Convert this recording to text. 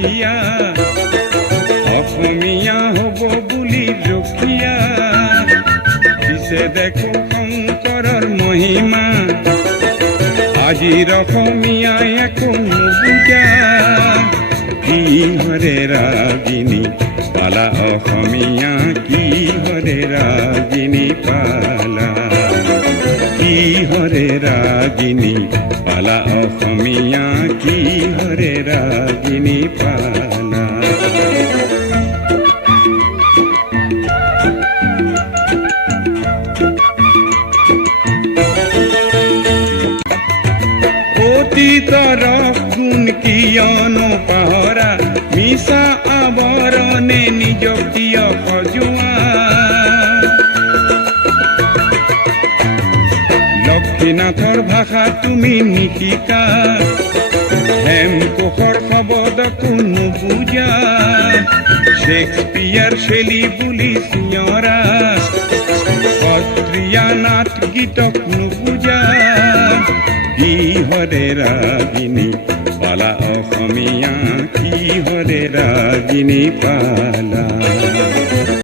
দুখীয়া অসমীয়া হ'ব বুলি ৰখীয়া পিছে দেখো শংকৰৰ মহিমা আজিৰ অসমীয়াই একো নুবুজা কিহৰে ৰাগিনী পালা অসমীয়া কিহৰে ৰাগিনী পালা কিহৰে ৰাগিনী পালা অসমীয়া কিহৰে ৰাগিনী পালা অতীতৰ গুণ কিয়নো পাহৰা মিছা আৱৰণে নিজক কিয় সজোৱা লক্ষ্মীনাথৰ ভাষা তুমি নিশিকা হেমকোষৰ শব্দকো নুবুজা শেক্সপিয়াৰ শেলী বুলি চিঞৰা সত্ৰীয়া নাট গীতক নুবুজা কিহৰে ৰাগিনী পালা অসমীয়া কিহৰে ৰাগিনী পালা